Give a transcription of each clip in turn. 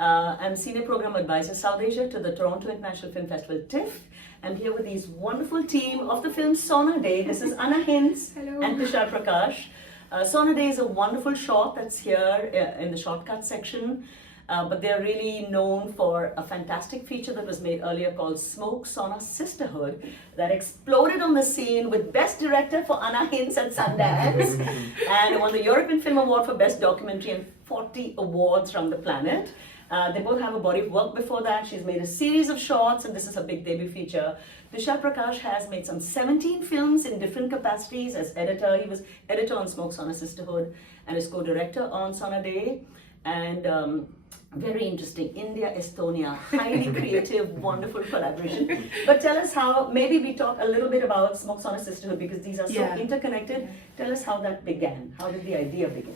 I'm Senior Program Advisor South Asia to the Toronto International Film Festival, TIFF. I'm here with these wonderful team of the film Sauna Day. This is Anna Hinz and Tushar Prakash. Sauna Day is a wonderful short that's here in the shortcut section. But they're really known for a fantastic feature that was made earlier called Smoke Sauna Sisterhood that exploded on the scene with Best Director for Anna Hinz at Sundance and won the European Film Award for Best Documentary and 40 awards from the planet. They both have a body of work before that. She's made a series of shorts and this is her big debut feature. Tushar Prakash has made some 17 films in different capacities as editor. He was editor on Smoke Sauna Sisterhood and is co-director on Sauna Day. And very interesting, India-Estonia, highly creative, wonderful collaboration. But tell us how, maybe we talk a little bit about Smoke Sauna Sisterhood because these are so interconnected. Tell us how that began. How did the idea begin?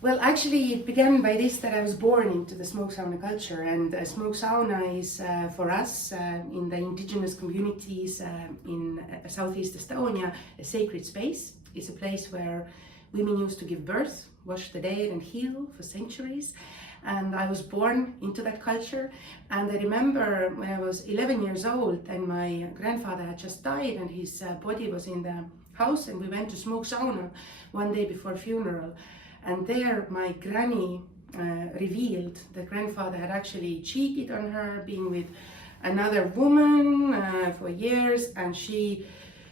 Well, actually, it began by this, that I was born into the smoke sauna culture, and smoke sauna is for us in the indigenous communities in Southeast Estonia a sacred space. It's a place where women used to give birth, wash the dead and heal for centuries. And I was born into that culture, and I remember when I was 11 years old and my grandfather had just died and his body was in the house, and we went to smoke sauna one day before funeral. And there my granny revealed that grandfather had actually cheated on her, being with another woman for years, and she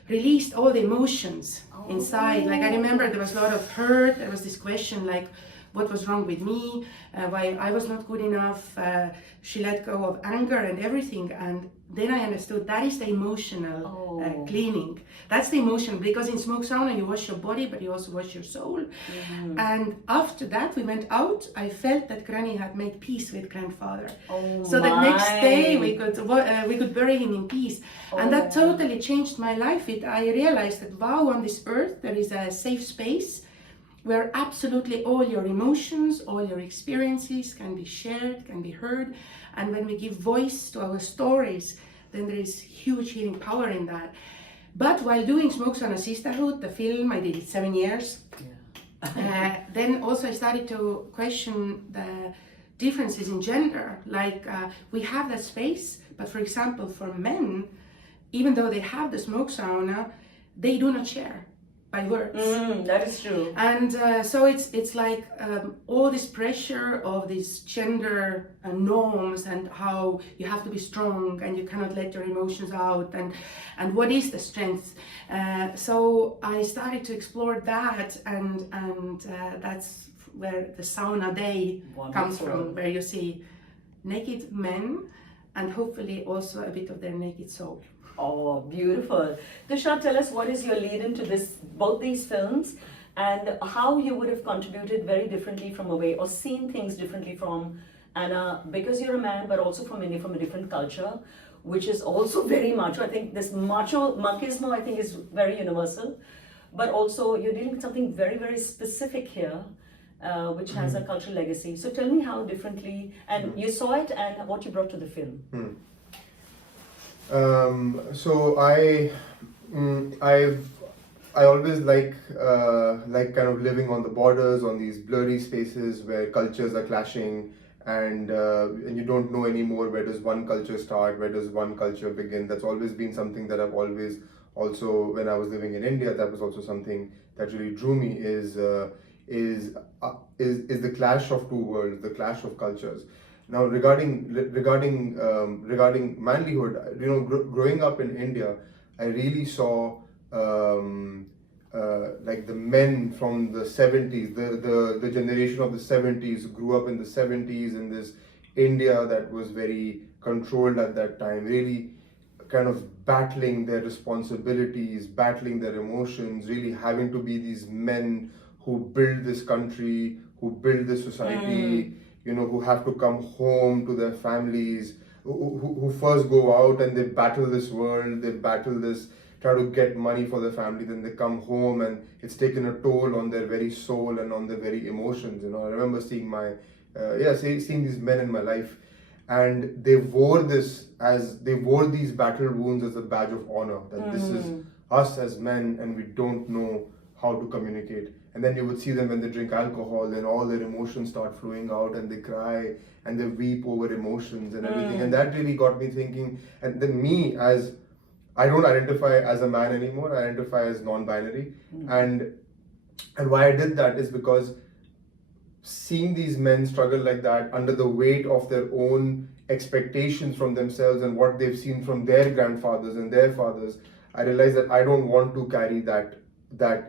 released all the emotions inside. Like I remember there was a lot of hurt, there was this question like, what was wrong with me, why I was not good enough. She let go of anger and everything, and then I understood that is the emotional cleaning. That's the emotion, because in smoke sauna you wash your body but you also wash your soul. And after that we went out. I felt that Granny had made peace with grandfather. So that next day we could bury him in peace. And that totally changed my life. I realized that wow, on this earth there is a safe space where absolutely all your emotions, all your experiences can be shared, can be heard. And when we give voice to our stories, then there is huge healing power in that. But while doing Smoke Sauna Sisterhood, the film, I did it 7 years. Then also I started to question the differences in gender. Like we have that space, but for example, for men, even though they have the smoke sauna, they do not share by words. That is true. And so it's like all this pressure of these gender norms and how you have to be strong and you cannot let your emotions out, and what is the strength. So I started to explore that, and that's where the Sauna Day comes from, where you see naked men and hopefully also a bit of their naked soul. Oh, beautiful. Tushar, tell us what is your lead into both these films, and how you would have contributed very differently from away or seen things differently from Anna, because you're a man, but also from India, from a different culture, which is also very macho. I think this macho machismo, I think, is very universal, but also you're dealing with something very, very specific here, which has a cultural legacy. So tell me how differently, and you saw it and what you brought to the film. So I always like kind of living on the borders, on these blurry spaces where cultures are clashing, and you don't know anymore where does one culture start, where does one culture begin. That's always been something that I've always also, when I was living in India, that was also something that really drew me, is the clash of two worlds, the clash of cultures. Now, regarding manlyhood, you know, growing up in India, I really saw like the men from the 70s, the generation of the 70s, grew up in the 70s in this India that was very controlled at that time, really kind of battling their responsibilities, battling their emotions, really having to be these men who build this country, who build this society. You know, who have to come home to their families, who first go out and they battle this world, they battle this, try to get money for their family, then they come home and it's taken a toll on their very soul and on their very emotions. You know, I remember seeing seeing these men in my life, and they wore these battle wounds as a badge of honor, that this is us as men and we don't know how to communicate. And then you would see them when they drink alcohol, then all their emotions start flowing out and they cry and they weep over emotions and everything. And that really got me thinking. And then me, as I don't identify as a man anymore, I identify as non-binary. And why I did that is because seeing these men struggle like that under the weight of their own expectations from themselves and what they've seen from their grandfathers and their fathers, I realized that I don't want to carry that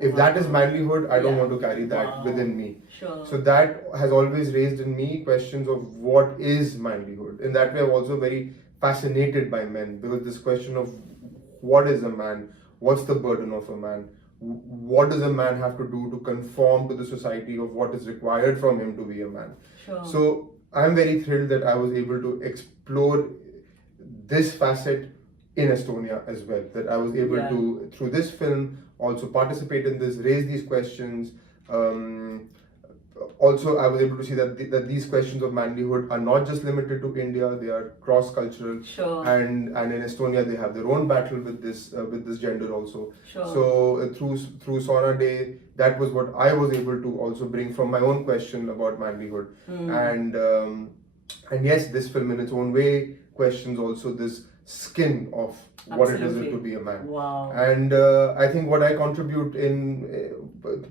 if that is manlyhood, I don't want to carry that within me. Sure. So that has always raised in me questions of what is manlyhood. In that way, I'm also very fascinated by men, because this question of what is a man, what's the burden of a man, what does a man have to do to conform to the society of what is required from him to be a man. Sure. So I'm very thrilled that I was able to explore this facet in Estonia as well, that I was able to, through this film, also participate in this, raise these questions. Also, I was able to see that these questions of manlyhood are not just limited to India; they are cross-cultural. Sure. And in Estonia, they have their own battle with this gender also. Sure. So through Sauna Day, that was what I was able to also bring from my own question about manlyhood. And yes, this film in its own way questions also this skin of what it is to be a man. Wow. And I think what I contribute in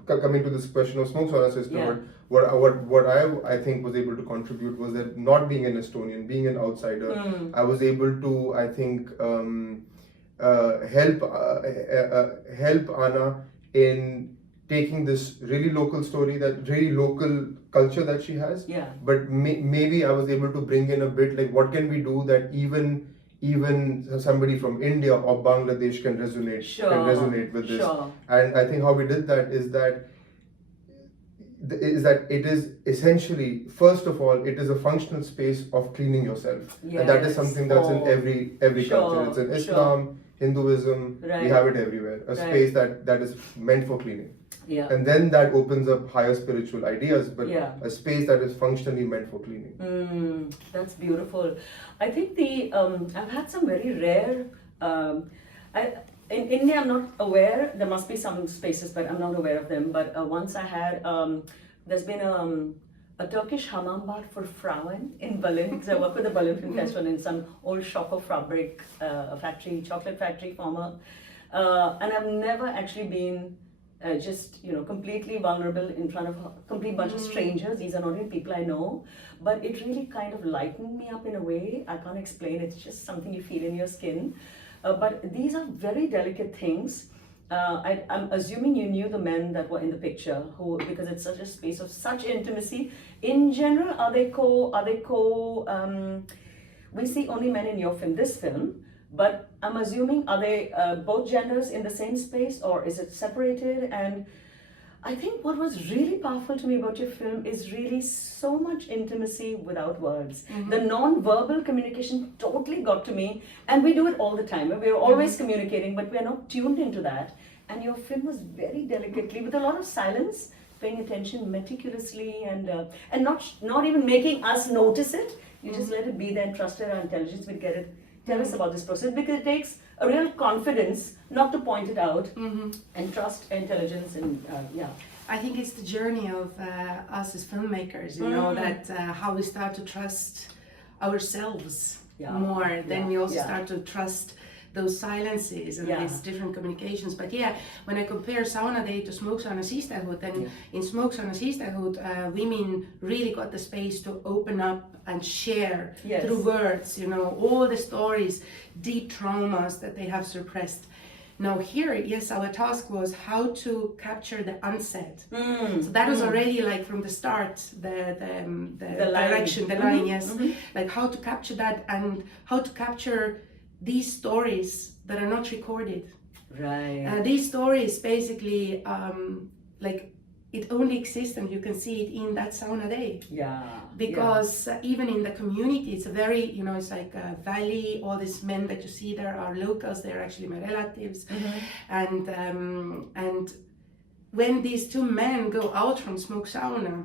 coming to this question of smoke sauna system, what I think was able to contribute was that not being an Estonian, being an outsider, I was able to, I think, help Anna in taking this really local story, that really local culture that she has. Yeah. But maybe I was able to bring in a bit like, what can we do that even somebody from India or Bangladesh can resonate with this. Sure. And I think how we did that is that it is essentially, first of all, it is a functional space of cleaning yourself. Yes. And that is something that's in every culture. It's in Islam, Hinduism, we have it everywhere. A space that is meant for cleaning. Yeah. And then that opens up higher spiritual ideas, but Yeah. a space that is functionally meant for cleaning. That's beautiful. I think I've had some very rare. In India, I'm not aware. There must be some spaces, but I'm not aware of them. But once I had, there's been a Turkish hammam bath for Frauen in Berlin, because I work with the Berlin Film Festival in some old shop of fabric factory, chocolate factory former, and I've never actually been. Just completely vulnerable in front of a complete bunch of strangers. These are not even people I know, but it really kind of lightened me up in a way. I can't explain. It's just something you feel in your skin. But these are very delicate things. I'm assuming you knew the men that were in the picture, because it's such a space of such intimacy. In general, are they we see only men in your film, this film. But I'm assuming, are they both genders in the same space, or is it separated? And I think what was really powerful to me about your film is really so much intimacy without words. The non-verbal communication totally got to me, and we do it all the time. We're always communicating, but we're not tuned into that. And your film was very delicately, with a lot of silence, paying attention meticulously, and not even making us notice it. You just let it be there and trusted our intelligence would get it. Tell us about this process, because it takes a real confidence not to point it out, and trust intelligence, and I think it's the journey of us as filmmakers, that how we start to trust ourselves more, then we also start to trust those silences and these different communications. But when I compare Sauna Day to Smoke Sauna Sisterhood, then in Smoke Sauna Sisterhood, women really got the space to open up and share through words, all the stories, deep traumas that they have suppressed. Now here, our task was how to capture the unsaid. So that was already like from the start, the direction, the line, like how to capture that and how to capture these stories that are not recorded. Right. These stories basically, it only exists and you can see it in that Sauna Day. Yeah. Because even in the community, it's a very, it's like a valley, all these men that you see there are locals, they're actually my relatives. And when these two men go out from Smoke Sauna,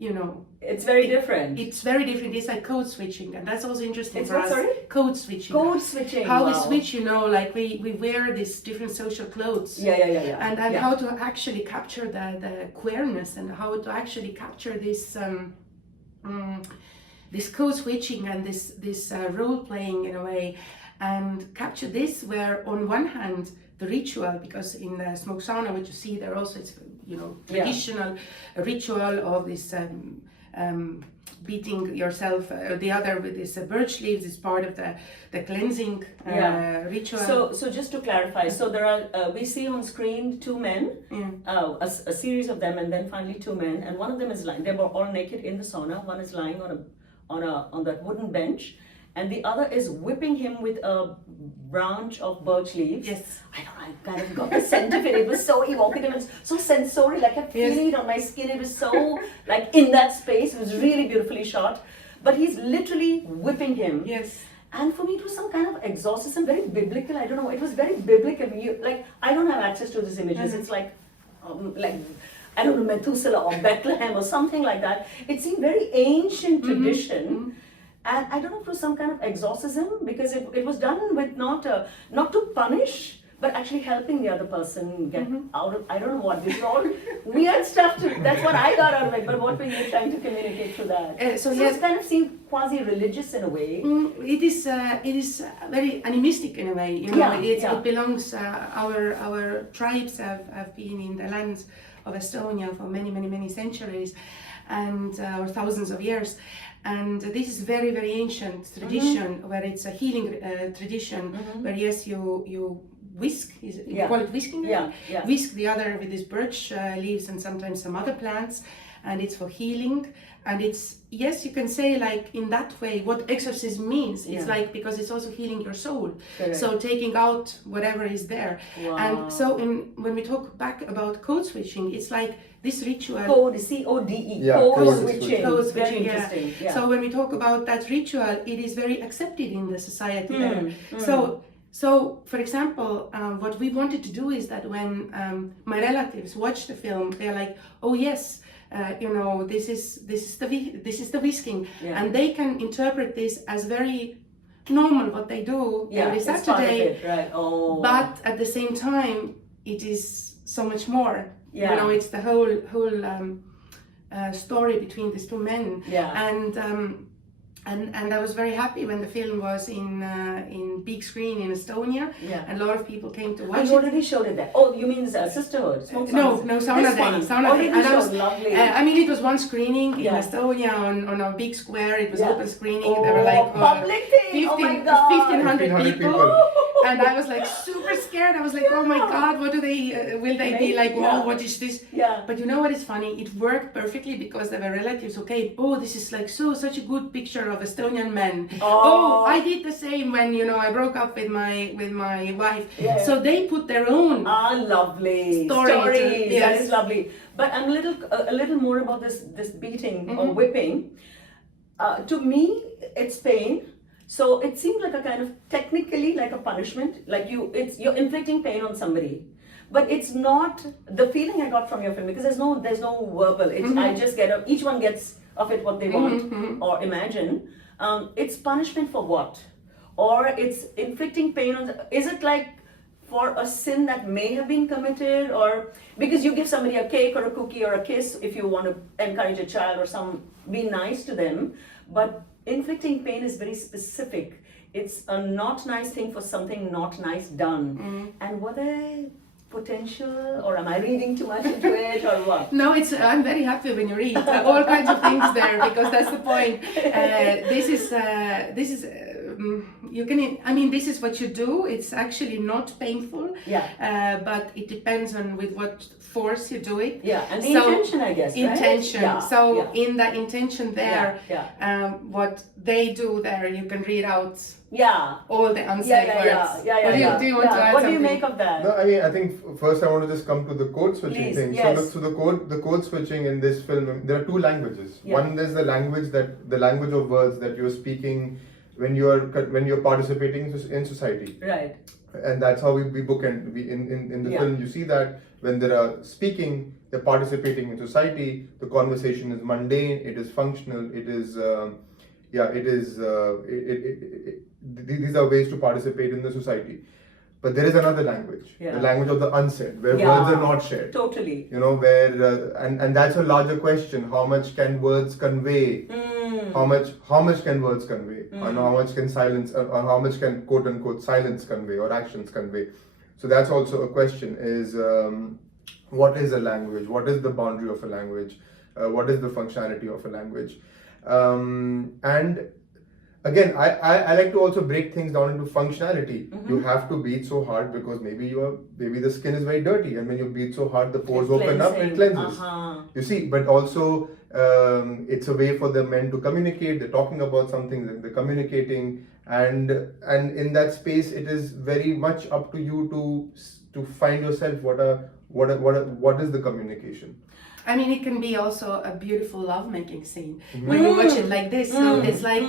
you know, It's very different. it's very different. It's like code switching, and that's also interesting It's for what, us. sorry? Code switching. Code switching. How we wow. switch, you know, like we wear these different social clothes. Yeah. And yeah. how to actually capture the queerness, and how to actually capture this this code switching and this role playing in a way, and capture this where on one hand the ritual, because in the smoke sauna what you see there also, it's, you know, traditional ritual of this beating yourself the other with this birch leaves is part of the cleansing ritual. So just to clarify, so there are we see on screen two men, a series of them, and then finally two men, and one of them is lying. They were all naked in the sauna. One is lying on that wooden bench, and the other is whipping him with a branch of birch leaves. Yes. I don't know, I kind of got the scent of it. It was so evocative and so sensory, like I kept feeling it on my skin. It was so, like, in that space. It was really beautifully shot. But he's literally whipping him. Yes. And for me, it was some kind of exorcism, very biblical. I don't know, it was very biblical. Like, I don't have access to these images. It's like, I don't know, Methuselah or Bethlehem or something like that. It seemed very ancient tradition. And I don't know if it was some kind of exorcism, because it was done with not to punish, but actually helping the other person get out of, I don't know what, this is all weird stuff. That's what I got out of it, but what were you trying to communicate through that? So yes. it kind of seemed quasi-religious in a way. It is very animistic in a way, you know. It belongs, our tribes have been in the lands of Estonia for many centuries, and or thousands of years. And this is very ancient tradition, where it's a healing tradition, where yes, you whisk, you call it whisking? Whisk the other with these birch leaves and sometimes some other plants, and it's for healing. And it's, yes, you can say, like, in that way what exorcism means. It's like, because it's also healing your soul. Correct. So taking out whatever is there. Wow. And so when we talk back about code switching, it's like this ritual. Code, C-O-D-E. Yeah, code switching. Code switching, very interesting. Yeah. So when we talk about that ritual, it is very accepted in the society there. So, for example, what we wanted to do is that when my relatives watch the film, they're like, "Oh yes, you know, this is the whisking," and they can interpret this as very normal what they do every Saturday. It's part of it, right? Oh. But at the same time, it is so much more. Yeah. You know, it's the whole story between these two men. Yeah. And I was very happy when the film was in big screen in Estonia, and a lot of people came to watch it. You already showed it there. Oh, you mean Sisterhood? No, Sauna Day. Sauna Day. And showed, lovely. I mean, it was one screening in Estonia on a big square. It was open screening. Oh, there were like public thing. 1,500 people. And I was like super scared. I was like, oh my God, what do they, will they be like, wow, what is this? Yeah. But you know what is funny? It worked perfectly, because there were relatives who came, oh, this is like such a good picture of Estonian men. Oh, I did the same when, you know, I broke up with my wife. Yeah. So they put their own lovely stories. That is lovely. But I'm a little more about this beating or whipping. To me, it's pain. So it seemed like a kind of, technically like a punishment, like you're inflicting pain on somebody, but it's not the feeling I got from your film, because there's no verbal. I just get each one gets of it what they want or imagine. It's punishment for what, or it's inflicting pain on. Is it like for a sin that may have been committed, or because you give somebody a cake or a cookie or a kiss if you want to encourage a child or be nice to them, but inflicting pain is very specific. It's a not nice thing for something not nice done. And were there potential, or am I reading too much into it, or what? No, I'm very happy when you read all kinds of things there, because that's the point. This is you can, I mean, this is what you do. It's actually not painful. But it depends on with what force you do it. And the intention, I guess. Intention. Right? In the intention there, what they do there, you can read out. All the unsaid words. Do you want to add what something? do you make of that? No, I mean, I think first I want to just come to the code switching thing. Yes. So the code switching in this film, there are two languages. One is the language of words that you're speaking when you're participating in society. Right. And that's how we bookend. In the film, you see that when there are speaking they're participating in society. The conversation is mundane, it is functional, it is, these are ways to participate in the society. But there is another language, the language of the unsaid, where words are not shared. Totally. You know, where and that's a larger question. How much can words convey? How much can words convey? And how much can silence? Or how much can quote unquote silence convey or actions convey? So that's also a question. Is what is a language? What is the boundary of a language? What is the functionality of a language? And again, I like to also break things down into functionality. You have to beat so hard because maybe the skin is very dirty, and when you beat so hard, the pores open up, it cleanses. You see, but also it's a way for the men to communicate. They're talking about something, they're communicating, and in that space, it is very much up to you to find yourself what is the communication. I mean, it can be also a beautiful lovemaking scene when you watch it like this. So it's like,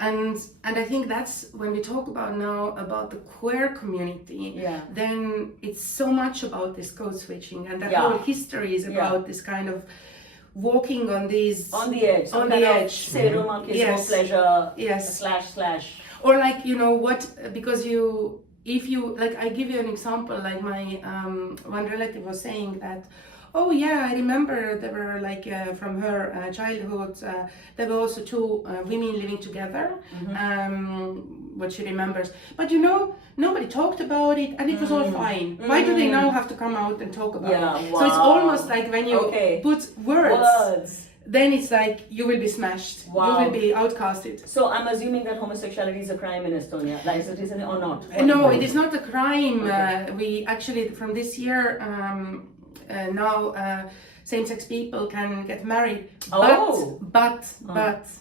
and I think that's when we talk about now about the queer community. Then it's so much about this code switching, and the whole history is about this kind of walking on these on the edge. Sadomasochism, pleasure. / Or like, you know what? Because if you like, I give you an example. Like my one relative was saying that, oh yeah, I remember there were like from her childhood, there were also two women living together, what she remembers. But you know, nobody talked about it and it was all fine. Why do they now have to come out and talk about it? Wow. So it's almost like when you put words, then it's like you will be smashed, you will be outcasted. So I'm assuming that homosexuality is a crime in Estonia, like it is or not? No, it is not a crime. We actually, from this year, now same-sex people can get married, but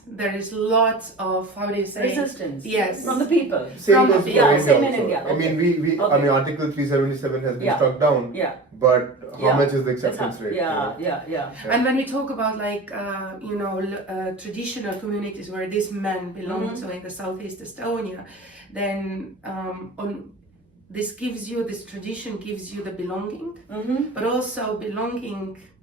there is lots of, how do you say, resistance. Yes, from the people. Same in India. I mean, I mean, Article 377 has been struck down. But how much is the acceptance rate? And when we talk about like you know, traditional communities where these men belong, so in the southeast Estonia, then this tradition gives you the belonging, but also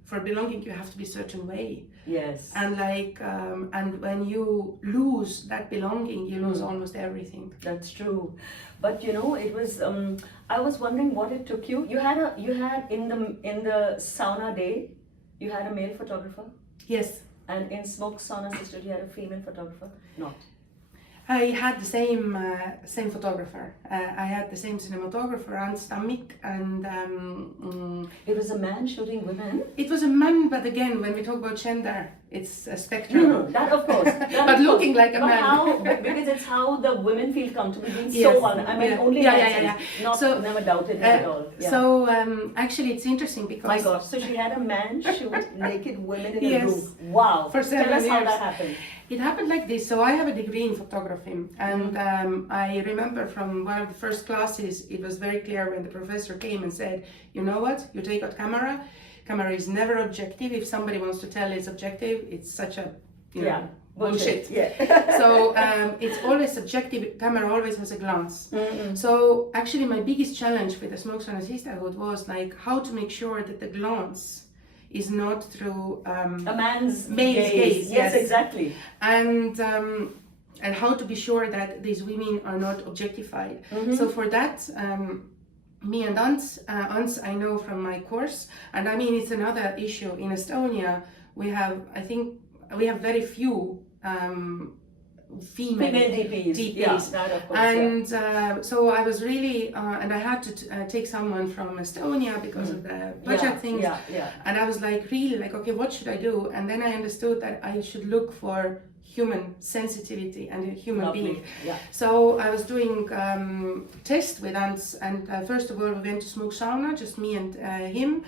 for belonging you have to be a certain way. Yes. And like, and when you lose that belonging, you lose almost everything. That's true. But you know, it was, I was wondering what it took you. You had in the sauna day, you had a male photographer? Yes. And in Smoke Sauna Sister, you had a female photographer? Not. I had the same photographer. I had the same cinematographer, Ants Tammik, and it was a man shooting women. It was a man, but again, when we talk about gender, it's a spectrum. No, that of course. But looking like a man. How, because it's how the women feel comfortable being so on. I mean, only not so, never doubted it at all. So actually, it's interesting because. My gosh! So she had a man shoot naked women in a room. Wow! For 7 Tell us years. how that happened. It happened like this. So I have a degree in photography, and I remember from one of the first classes, it was very clear when the professor came and said, you know what, you take out camera. Camera is never objective. If somebody wants to tell it's objective, it's such a bullshit. So it's always subjective. Camera always has a glance. So actually, my biggest challenge with the Smoke Sauna Sisterhood was like how to make sure that the glance is not through a man's gaze. Yes, exactly. And how to be sure that these women are not objectified. So for that, me and Ants I know from my course, and I mean it's another issue in Estonia. I think we have very few female DPs. Yeah, that of course, and so I was really, and I had to take someone from Estonia because of the budget things. And I was like, really, like, okay, what should I do? And then I understood that I should look for human sensitivity and a human being. So I was doing test with Ants, and first of all we went to Smoke Sauna, just me and him,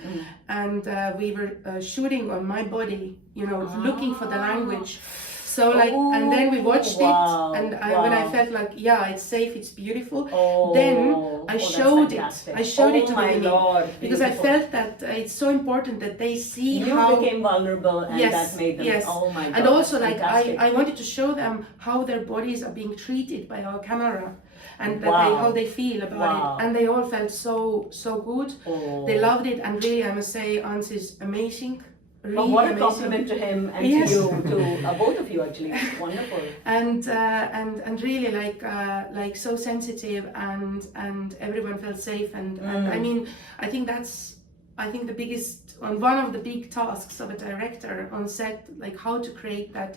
and we were shooting on my body, you know, looking for the language. So like, and then we watched it, and when I felt like, yeah, it's safe, it's beautiful, then I showed it. I showed it to my Lord, because I felt that it's so important that they see how you became vulnerable, and that made them. Oh my God! And also, like, I wanted to show them how their bodies are being treated by our camera. and Wow. how they feel about Wow. it, and they all felt so good. Oh. They loved it, and really, I must say, Ans is amazing. Really Oh, what a amazing. compliment to him and Yes. to you, to both of you actually. Wonderful. And really like so sensitive, and everyone felt safe, and I mean, I think the biggest, one of the big tasks of a director on set, like how to create that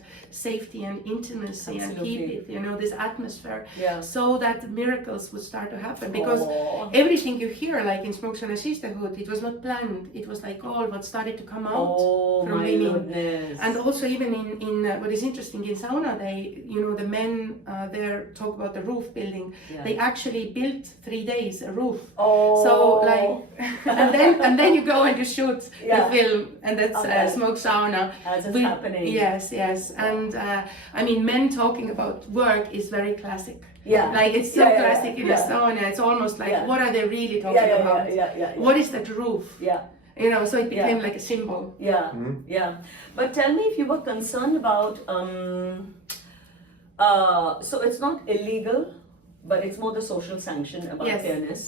safety and intimacy and keep Absolutely. it, this atmosphere, Yeah. so that miracles would start to happen. Because Oh. everything you hear, like in Smoke Sauna Sisterhood, it was not planned. It was like all what started to come out Oh from my women. goodness. And also even in what is interesting in sauna, the men there talk about the roof building. Yeah. They actually built 3 days a roof. Oh. So like, and then you go and you shoot Yeah. the film, and that's Okay. Smoke Sauna. As it's happening. Yes, and I mean, men talking about work is very classic. Yeah. Like it's so Yeah, yeah, classic in yeah. Estonia. It's almost like, Yeah. what are they really talking about? Yeah. What is that roof? Yeah. So it became Yeah. like a symbol. Yeah, yeah. But tell me if you were concerned about, so it's not illegal, but it's more the social sanction about Yes. fairness.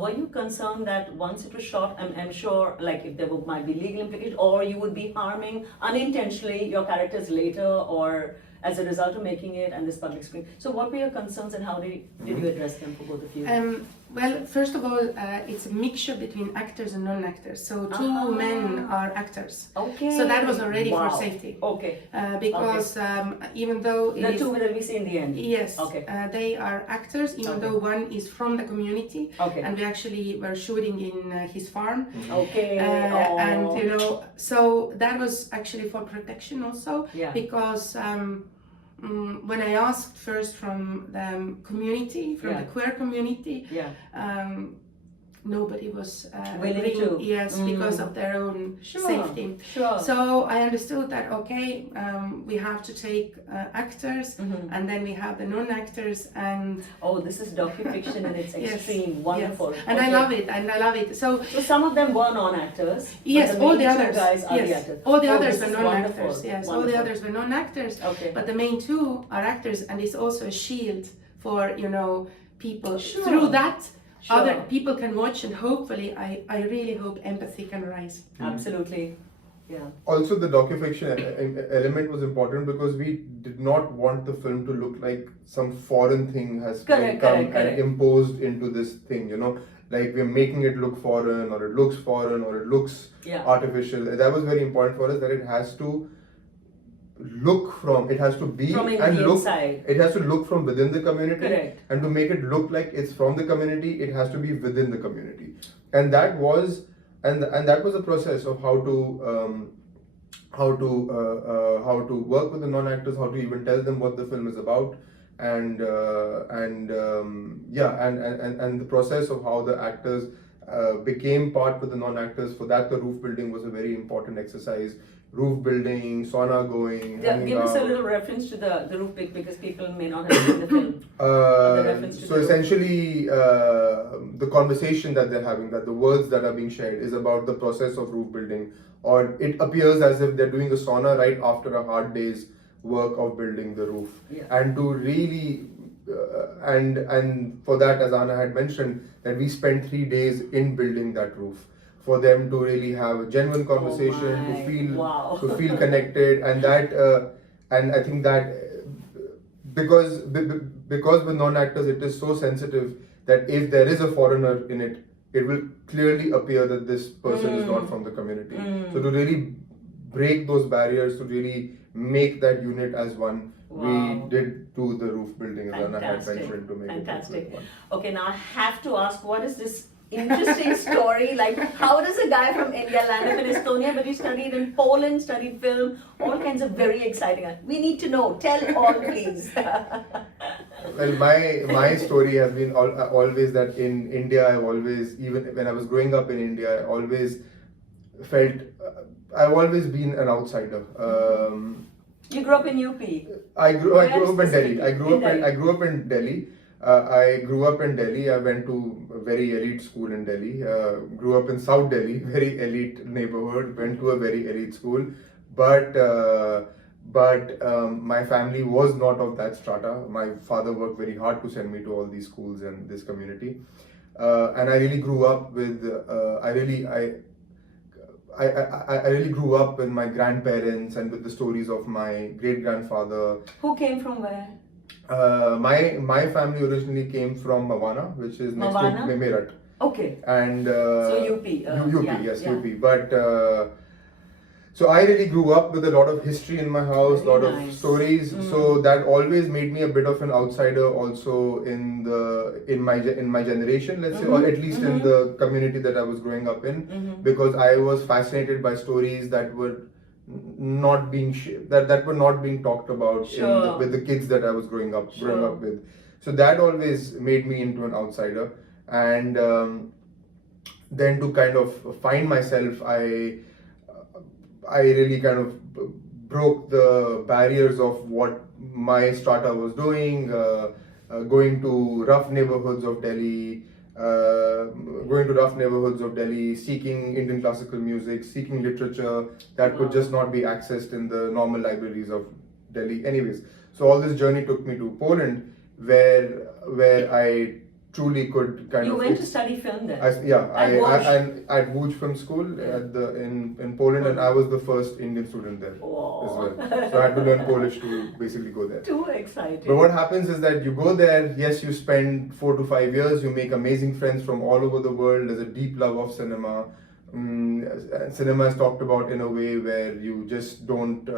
Were you concerned that once it was shot, I'm sure, like if there might be legal implications, or you would be harming unintentionally your characters later, or as a result of making it and this public screen? So what were your concerns, and how did you address them for both of you? Well, first of all, it's a mixture between actors and non-actors. So two men are actors. Okay. So that was already Wow. for safety. Okay. Because even though The two that we see in the end. Yes, Okay. They are actors, even Okay. though one is from the community, Okay. and we actually were shooting in his farm. Okay. And so that was actually for protection also, Yeah. because when I asked first from the community, from Yeah. the queer community, Yeah. nobody was Willing agreeing, to. yes, because of their own Sure. safety. Sure. So I understood that, okay, we have to take actors, and then we have the non-actors, and Oh, this is docufiction in its Yes, extreme. Wonderful. yes. And I love it. So So some of them were non-actors. but yes, the all main the two others, guys are the yes, actors. all the Oh, others this were is non-actors. wonderful. Yes, all the Wonderful. others were non-actors. Okay. But the main two are actors, and it's also a shield for people. Sure. Through that, Sure. other people can watch, and hopefully, I really hope empathy can rise. Absolutely. Yeah. Also, the docufiction element was important because we did not want the film to look like some foreign thing has Correct, come correct, correct. and imposed into this thing, like we're making it look foreign, or it looks foreign, or it looks Yeah. artificial. That was very important for us, that it has to it has to be From and the look, inside. it has to look from within the community. Correct. And to make it look like it's from the community, it has to be within the community. And that was a process of how to work with the non-actors, how to even tell them what the film is about, and the process of how the actors became part with the non-actors. For that, the roof building was a very important exercise. Roof building, sauna going, Yeah, hanging give us a out. little reference to the roof pick, because people may not have seen the film. The reference to So the roof. essentially, the conversation that they're having, that the words that are being shared, is about the process of roof building, or it appears as if they're doing a sauna right after a hard day's work of building the roof. Yeah. And to really, and for that, as Anna had mentioned, that we spent 3 days in building that roof, for them to really have a genuine conversation, my. Wow. to feel connected, and that, and I think that because with non-actors it is so sensitive that if there is a foreigner in it, it will clearly appear that this person is not from the community. So to really break those barriers, to really make that unit as one, Wow. we did do the roof building, as Anna had Fantastic. mentioned, to make Fantastic. it one. Okay, now I have to ask, what is this interesting story? Like, how does a guy from India land up in Estonia, but he studied in Poland, studied film, all kinds of very exciting. We need to know. Tell all, please. Well, my story has been always that in India, I've always, even when I was growing up in India, I always felt I've always been an outsider. You grew up in UP. I grew up in Delhi. specifically? I grew In Delhi. up in Delhi. I grew up in Delhi. I went to a very elite school in Delhi. Grew up in South Delhi, very elite neighborhood. Went to a very elite school, but But my family was not of that strata. My father worked very hard to send me to all these schools and this community. And I really grew up with, I really grew up with my grandparents and with the stories of my great grandfather. Who came from where? My family originally came from Mawana, which is next Mawana? to Meerut. Okay. And So UP. UP, yeah, yes, yeah. UP. But so I really grew up with a lot of history in my house, a lot Very of nice. stories. So that always made me a bit of an outsider, also in my generation, let's say, or at least in the community that I was growing up in, because I was fascinated by stories that were not being that were not being talked about Sure. with the kids that I was growing up Sure. with. So that always made me into an outsider, and then to kind of find myself, I really kind of broke the barriers of what my strata was doing, going to rough neighborhoods of Delhi, seeking Indian classical music, seeking literature that could just not be accessed in the normal libraries of Delhi. Anyways, so all this journey took me to Poland, where I truly could kind You of. went to study film there? At Łódź Film School in Poland, and I was the first Indian student there as well. So I had to learn Polish to basically go there. Too exciting. But what happens is that you go there, yes, you spend 4 to 5 years, you make amazing friends from all over the world. There's a deep love of cinema. Cinema is talked about in a way where you just don't,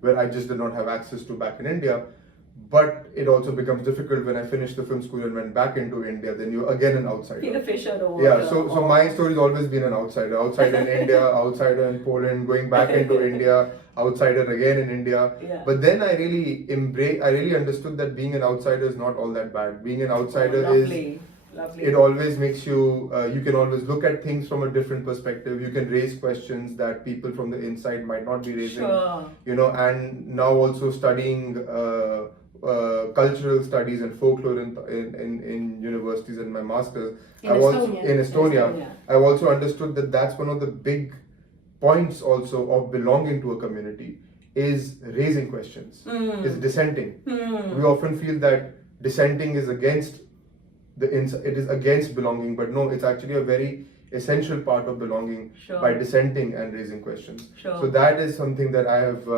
where I just did not have access to back in India. But it also becomes difficult when I finished the film school and went back into India. Then you're again an outsider. Peter Fisher or Yeah, so my story's always been an outsider. Outsider in India, outsider in Poland, going back into India, outsider again in India. Yeah. But then I really understood that being an outsider is not all that bad. Being an outsider Lovely. it always makes you, you can always look at things from a different perspective. You can raise questions that people from the inside might not be raising. Sure. You know, and now also studying cultural studies and folklore in universities and my master's. In Estonia. I've also understood that that's one of the big points also of belonging to a community is raising questions, is dissenting. We often feel that dissenting is against it is against belonging, but no, it's actually a very essential part of belonging. Sure. By dissenting and raising questions. Sure. So that is something that I have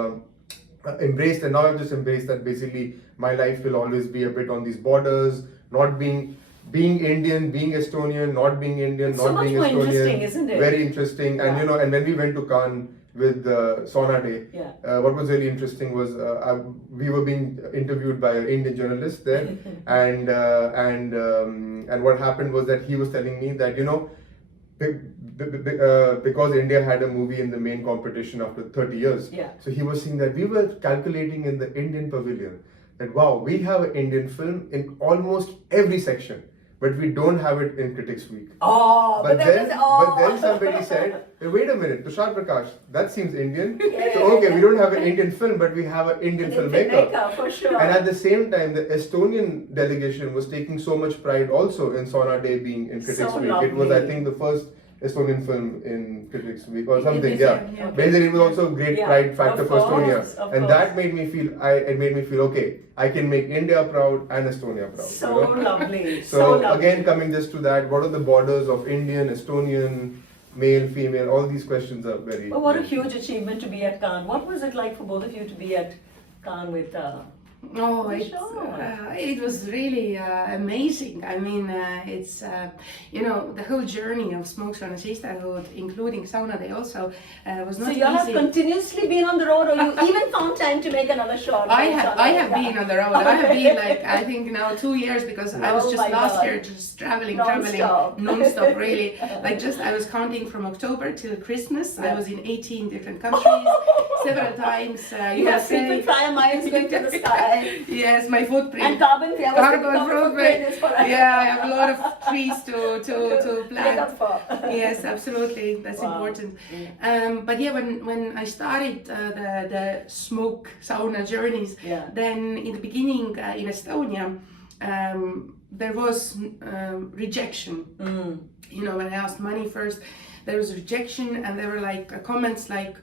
embraced, and now I've just embraced that basically my life will always be a bit on these borders, not being Indian, being Estonian, not being Indian, It's not so much being more Estonian. interesting, isn't it? Very interesting. And Yeah. you know, and when we went to Cannes with Sauna Day, Yeah. what was really interesting was we were being interviewed by an Indian journalist there, and what happened was that he was telling me that, you know, because India had a movie in the main competition after 30 years. Yeah. So he was saying that we were calculating in the Indian pavilion that, wow, we have an Indian film in almost every section, but we don't have it in Critics Week. Oh, But then somebody said, "Hey, wait a minute, Tushar Prakash, that seems Indian. So okay, we don't have an Indian film, but we have an Indian filmmaker." For sure. And at the same time, the Estonian delegation was taking so much pride also in Sauna Day being in Critics So Week. It was, I lovely. think, the first Estonian film in Critics Week or something. is, Yeah. yeah. Basically, it was also a great Yeah, pride factor of for course, Estonia, of and course. that made me feel. It made me feel okay. I can make India proud and Estonia proud. So you know? lovely. So lovely. again, coming just to that, what are the borders of Indian, Estonian, male, female? All these questions are very. But what a very- huge achievement to be at Cannes. What was it like for both of you to be at Cannes with Oh, Sure. it was really amazing. I mean, it's you know, the whole journey of Smoke Sauna sisterhood, including Sauna Day also, was not So you all have easy. continuously been on the road, or you even found time to make another shot? I have been on the road. I have been like, I think now 2 years, because I was Oh just my last God. year just traveling Non-stop. non-stop really. Like just I was counting from October till Christmas. I Yeah. was in 18 different countries several times. You have frequent flyer miles going to the sky. Yes, my footprint. And carbon footprint. is for Yeah, I have a lot of trees to Make plant. up for. Yes, absolutely. That's Wow. important. But yeah, when I started the smoke sauna journeys, Yeah. then in the beginning in Estonia, there was rejection. You know, when I asked money first, there was rejection, and there were like comments like,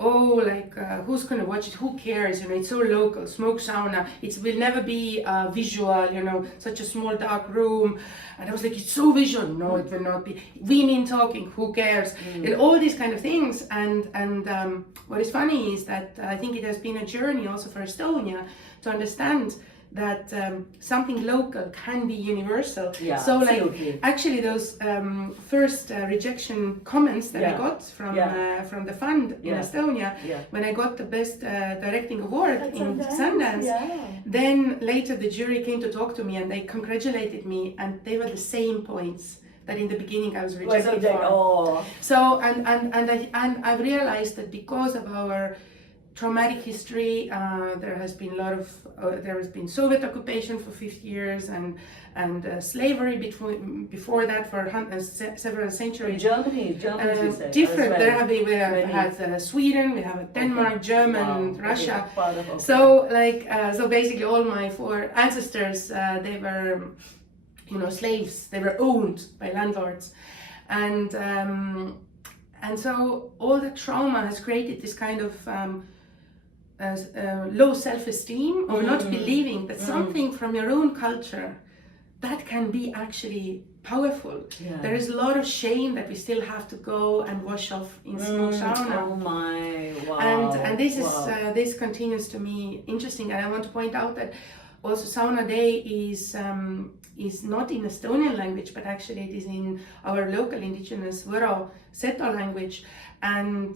oh, like who's gonna watch it? Who cares? You know, it's so local. Smoke sauna. It will never be visual. You know, such a small dark room. And I was like, it's so visual. No, it will not be. Women talking. Who cares? And all these kind of things. And what is funny is that I think it has been a journey also for Estonia to understand that something local can be universal. Yeah, so absolutely. like actually those first rejection comments that I got from the fund in Estonia when I got the best directing award in Sundance, then later the jury came to talk to me and they congratulated me, and they were the same points that in the beginning I was rejected for. Oh. So and I realized that because of our traumatic history, there has been there has been Soviet occupation for 50 years and slavery before that for several centuries. Germany you say, different. Well. We have had Sweden, we have Denmark, German, Russia. Okay. So like so basically all my four ancestors they were slaves. They were owned by landlords, and so all the trauma has created this kind of low self-esteem, or not believing that something from your own culture that can be actually powerful. There is a lot of shame that we still have to go and wash off in smoke sauna. Oh my, wow. And this is this continues to me interesting, and I want to point out that also Sauna Day is not in Estonian language, but actually it is in our local indigenous Võro Seto language, and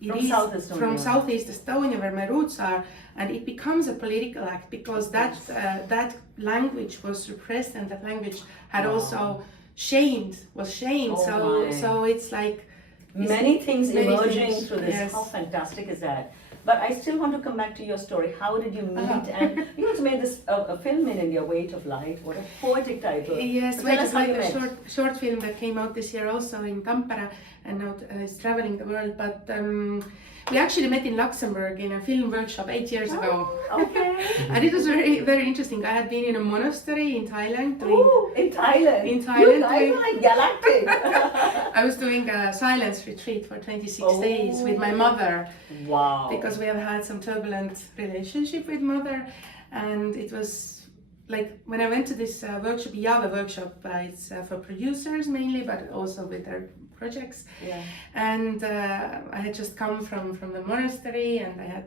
it is from Southeast Estonia, where my roots are, and it becomes a political act because that language was suppressed, and that language had also was shamed. So it's like many things emerging through this. Yes. How fantastic is that? But I still want to come back to your story. How did you meet? And you also made this a film in India, Weight of Light. What a poetic title. Yes, Tell us how you a met. short film that came out this year also in Tampere, and now is traveling the world. But we actually met in Luxembourg in a film workshop 8 years ago. Okay. And it was very, very interesting. I had been in a monastery in Thailand. In Thailand. In Thailand. You guys are like galactic. I was doing a silence retreat for 26 days with my mother. Wow. Because we have had some turbulent relationship with mother, and it was like when I went to this workshop, Yave workshop, it's for producers mainly, but also with their projects. Yeah. And I had just come from the monastery, and I had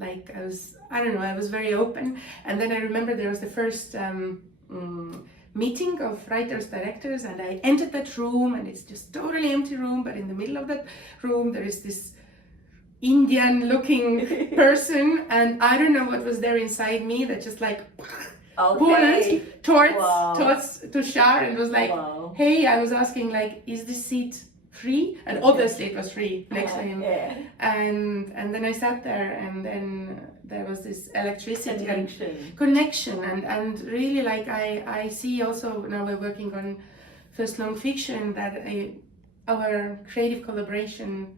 I was very open. And then I remember there was the first meeting of writers, directors, and I entered that room, and it's just totally empty room, but in the middle of that room there is this Indian looking person, and I don't know what was there inside me that just like pulled towards Tushar, and was like, hey, I was asking like, is this seat free? And obviously it was free next to him. And then I sat there, and then there was this electricity connection and really like I see also now we're working on first long fiction that our creative collaboration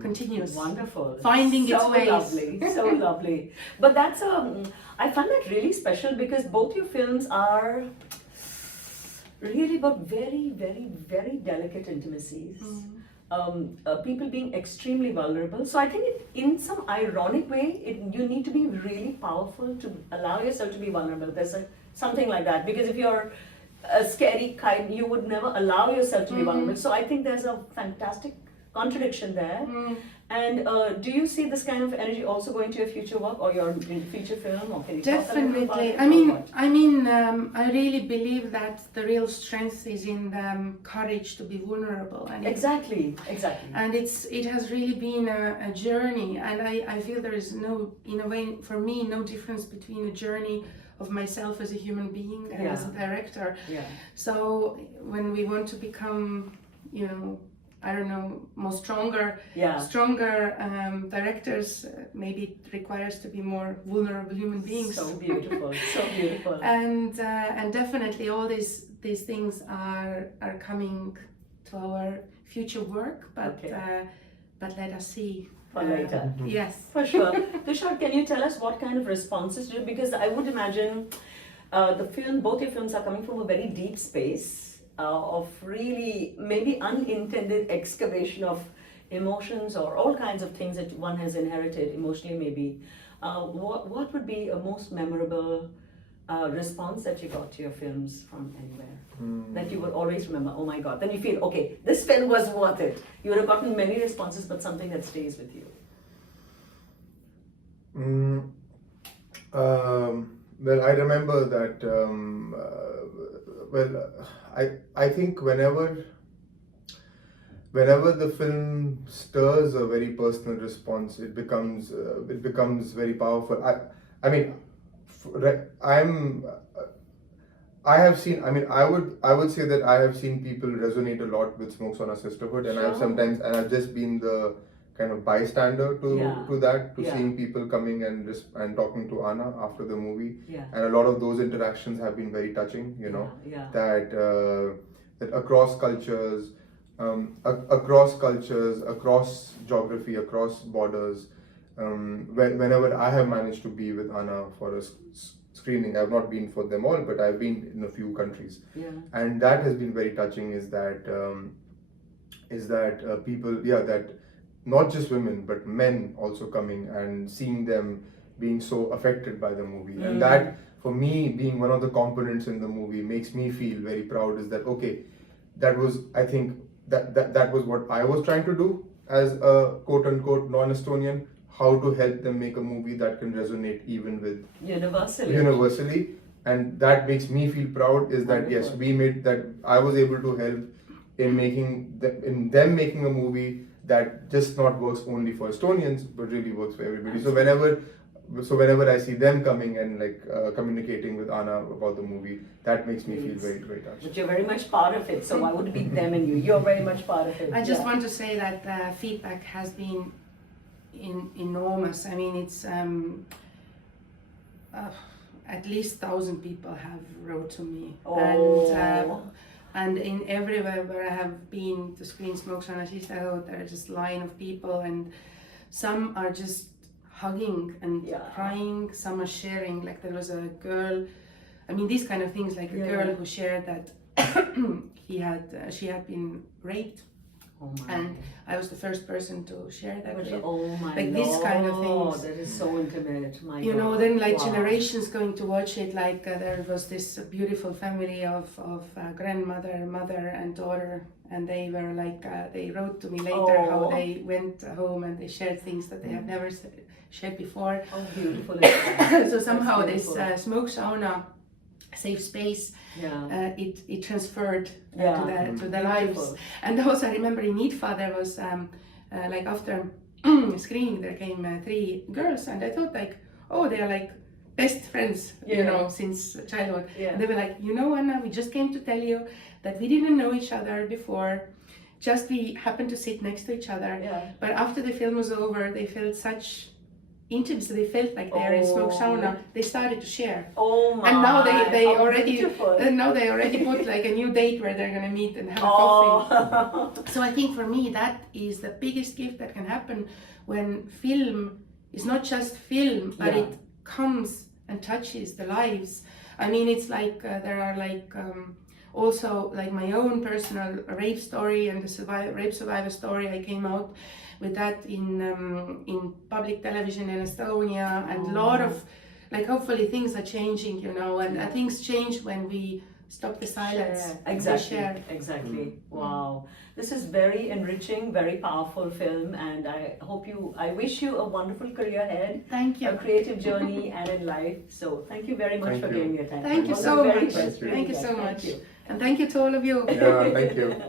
continues. Wonderful. Finding its ways. Lovely, so lovely. But that's I find that really special because both your films are really about very, very, very delicate intimacies. People being extremely vulnerable. So I think in some ironic way, you need to be really powerful to allow yourself to be vulnerable. There's something like that, because if you're a scary kind, you would never allow yourself to be vulnerable. So I think there's a fantastic contradiction there. And do you see this kind of energy also going to your future work or your feature film? Or can you Definitely. talk a little about it? I really believe that the real strength is in the courage to be vulnerable. And Exactly. And it has really been a journey, and I feel there is in a way, for me, no difference between a journey of myself as a human being and as a director. So when we want to become, more stronger directors, maybe it requires to be more vulnerable human beings. So beautiful, so beautiful. And definitely all these things are coming to our future work, but let us see. For later. Yes. For sure. Tushar, can you tell us what kind of responses do you, because I would imagine both your films are coming from a very deep space of really maybe unintended excavation of emotions or all kinds of things that one has inherited emotionally maybe, what would be a most memorable response that you got to your films from anywhere? That you would always remember, oh my God, then you feel, okay, this film was worth it. You would have gotten many responses, but something that stays with you. Well, I remember that, I think whenever the film stirs a very personal response, it becomes very powerful. I mean, I have seen. I mean, I would say that I have seen people resonate a lot with Smoke Sauna Sisterhood, and I've just been the kind of bystander to that, seeing people coming and talking to Anna after the movie, and a lot of those interactions have been very touching. You know, that across cultures, across geography, across borders. Whenever I have managed to be with Anna for a screening, I've not been for them all, but I've been in a few countries, and that has been very touching. Is that people, that not just women but men also coming and seeing them being so affected by the movie, and that for me being one of the components in the movie makes me feel very proud. Is that okay? That was, I think that was what I was trying to do as a quote unquote non-Estonian. How to help them make a movie that can resonate even with universally, and that makes me feel proud. Is that yes, we made that. I was able to help in them making a movie that just not works only for Estonians but really works for everybody. So whenever I see them coming and communicating with Anna about the movie, that makes me feel very, very touched. But you're very much part of it, so why would it be them and you? You're very much part of it. I just want to say that the feedback has been enormous. I mean, it's at least 1,000 people have wrote to me, and in everywhere where I have been to screen Smoke Sauna Sisterhood, there is just line of people, and some are just hugging and crying, some are sharing. Like there was a girl, I mean these kind of things, like a girl who shared that she had been raped. And I was the first person to share that. This kind of things. That is so intimate. Then generations going to watch it. Like there was this beautiful family of grandmother, mother, and daughter, and they were they wrote to me later how they went home and they shared things that they had never shared before. Oh, beautiful! So somehow this Smoke Sauna safe space, it transferred to the lives. And also I remember in Idfa there was after screening there came 3 girls, and I thought they are best friends, since childhood. And they were like, Anna, we just came to tell you that we didn't know each other before, just we happened to sit next to each other. But after the film was over, they felt such intimacy, they felt like they are in Smoke Sauna. They started to share. And now they already put a new date where they're gonna meet and have a coffee. So I think for me that is the biggest gift that can happen when film is not just film, but it comes and touches the lives. I mean, it's there are also my own personal rape story and the rape survivor story. I came out with that in public television in Estonia, and a lot of hopefully things are changing, and things change when we stop the silence. Exactly. Wow, this is very enriching, very powerful film, and I wish you a wonderful career ahead. Thank you. A creative journey and in life. So thank you very much for giving me your time. Thank you so much. Thank you so much. And thank you to all of you. Yeah, thank you.